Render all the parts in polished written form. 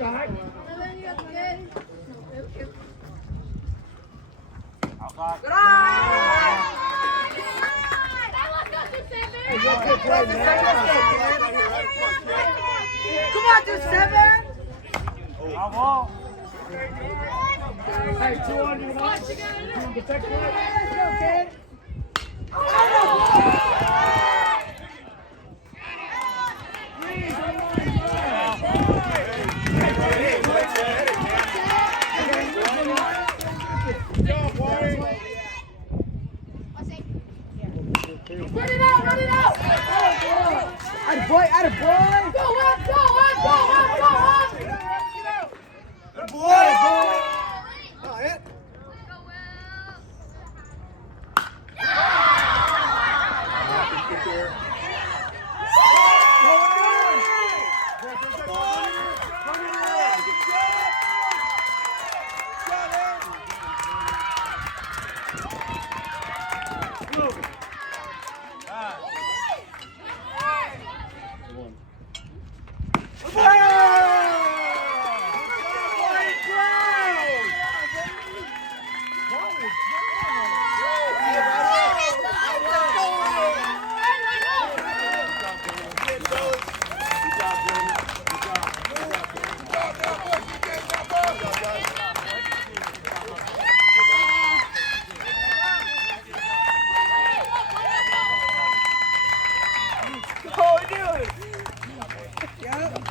Come on, do 7. Hey, 200. What you gotta do? Protect right. Let's go, kid. Run it out, run it out! Attaboy, attaboy! Go, up, go, up, go, up, go, up! Attaboy!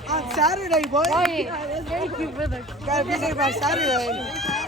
On Saturday, boy. Thank you for the. Gotta be there by Saturday.